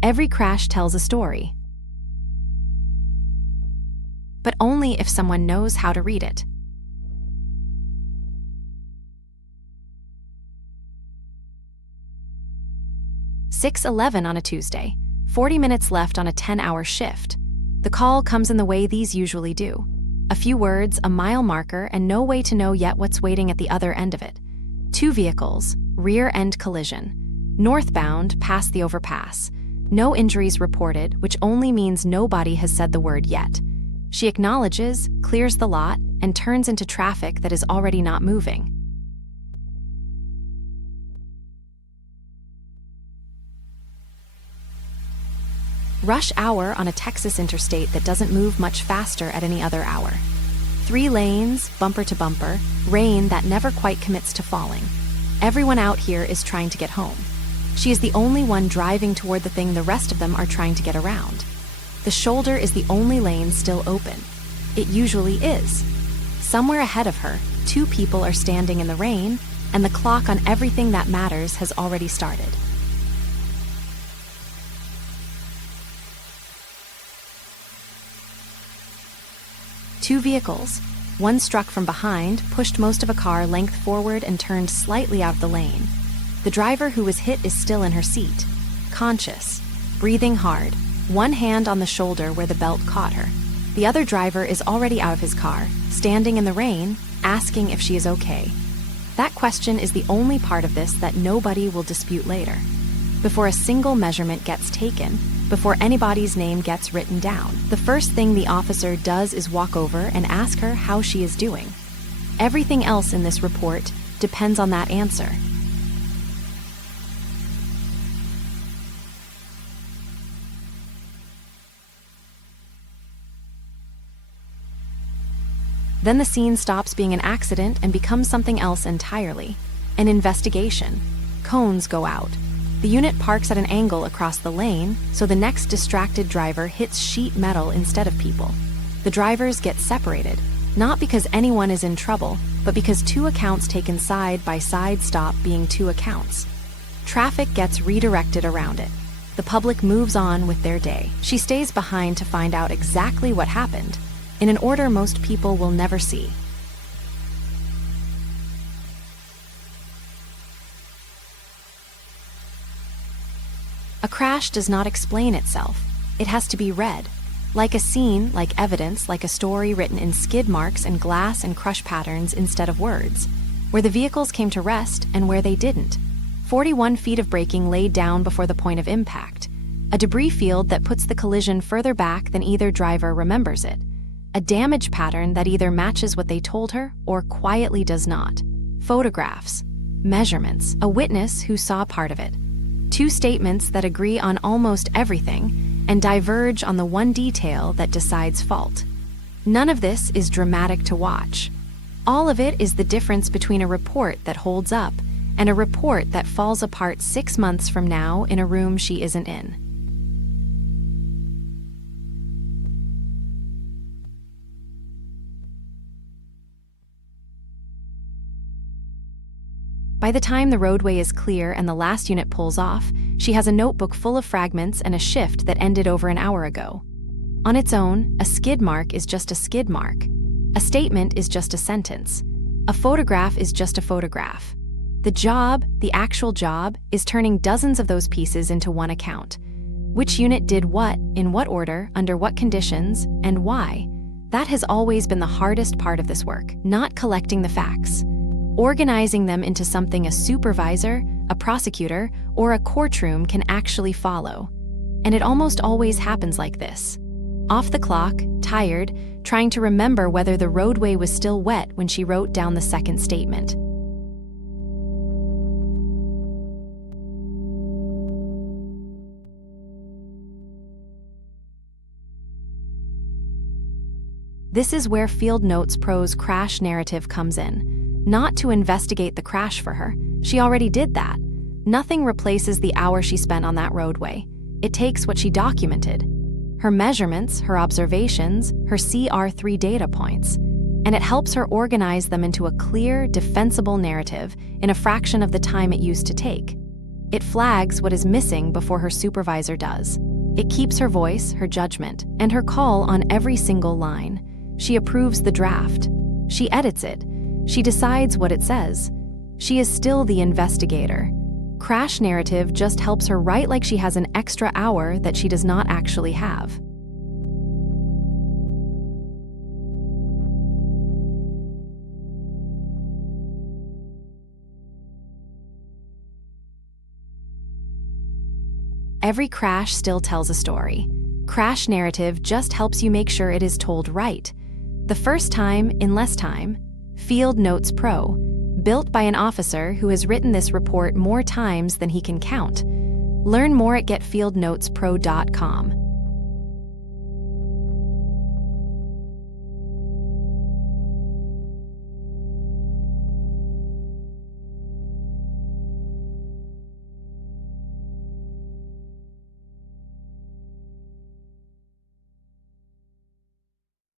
Every crash tells a story, but only if someone knows how to read it. "6:11 on a Tuesday, 40 minutes left on a 10-hour shift. The call comes in the way these usually do. A few words, a mile marker, and no way to know yet what's waiting at the other end of it. 2 vehicles, rear-end collision. Northbound, past the overpass. No injuries reported, which only means nobody has said the word yet. She acknowledges, clears the lot, and turns into traffic that is already not moving. Rush hour on a Texas interstate that doesn't move much faster at any other hour. 3 lanes, bumper to bumper, rain that never quite commits to falling. Everyone out here is trying to get home. She is the only one driving toward the thing the rest of them are trying to get around. The shoulder is the only lane still open. It usually is. Somewhere ahead of her, 2 people are standing in the rain, and the clock on everything that matters has already started. Two vehicles. One struck from behind, pushed most of a car length forward and turned slightly out of the lane. The driver who was hit is still in her seat, conscious, breathing hard, one hand on the shoulder where the belt caught her. The other driver is already out of his car, standing in the rain, asking if she is okay. That question is the only part of this that nobody will dispute later. Before a single measurement gets taken, before anybody's name gets written down, the first thing the officer does is walk over and ask her how she is doing. Everything else in this report depends on that answer. Then the scene stops being an accident and becomes something else entirely. An investigation. Cones go out. The unit parks at an angle across the lane, so the next distracted driver hits sheet metal instead of people. The drivers get separated, not because anyone is in trouble, but because 2 accounts taken side by side stop being 2 accounts. Traffic gets redirected around it. The public moves on with their day. She stays behind to find out exactly what happened, in an order most people will never see. A crash does not explain itself. It has to be read. Like a scene, like evidence, like a story written in skid marks and glass and crush patterns instead of words. Where the vehicles came to rest and where they didn't. 41 feet of braking laid down before the point of impact. A debris field that puts the collision further back than either driver remembers it. A damage pattern that either matches what they told her or quietly does not. Photographs. Measurements. A witness who saw part of it. 2 statements that agree on almost everything and diverge on the one detail that decides fault. None of this is dramatic to watch. All of it is the difference between a report that holds up and a report that falls apart 6 months from now in a room she isn't in. By the time the roadway is clear and the last unit pulls off, she has a notebook full of fragments and a shift that ended over an hour ago. On its own, a skid mark is just a skid mark. A statement is just a sentence. A photograph is just a photograph. The job, the actual job, is turning dozens of those pieces into one account. Which unit did what, in what order, under what conditions, and why? That has always been the hardest part of this work, not collecting the facts. Organizing them into something a supervisor, a prosecutor, or a courtroom can actually follow. And it almost always happens like this. Off the clock, tired, trying to remember whether the roadway was still wet when she wrote down the second statement. This is where Field Notes Pro's crash narrative comes in. Not to investigate the crash for her. She already did that. Nothing replaces the hour she spent on that roadway. It takes what she documented. Her measurements, her observations, her CR-3 data points. And it helps her organize them into a clear, defensible narrative in a fraction of the time it used to take. It flags what is missing before her supervisor does. It keeps her voice, her judgment, and her call on every single line. She approves the draft. She edits it. She decides what it says. She is still the investigator. Crash narrative just helps her write like she has an extra hour that she does not actually have. Every crash still tells a story. Crash narrative just helps you make sure it is told right. The first time in less time. Field Notes Pro, built by an officer who has written this report more times than he can count. Learn more at getfieldnotespro.com.